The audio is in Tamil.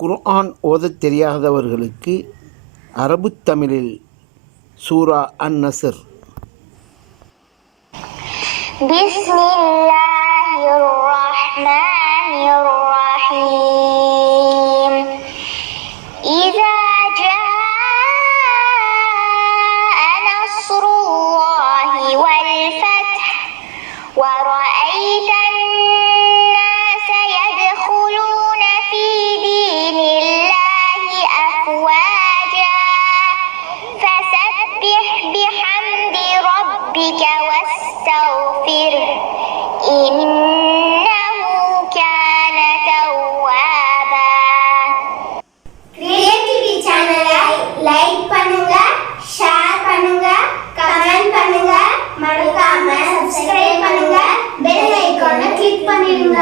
குர்ஆன் ஓதத் தெரியாதவர்களுக்கு அரபு தமிழில் சூரா அன் நசர் ورأيت واستغفره إنه كان توابا. கிரியேட்டிவி சேனலை லைக் பண்ணுங்க ஷேர் பண்ணுங்க கமெண்ட் பண்ணுங்க. மறக்காம சப்ஸ்கிரைப் பண்ணுங்க. பெல் ஐகானை கிளிக் பண்ணிடுங்க.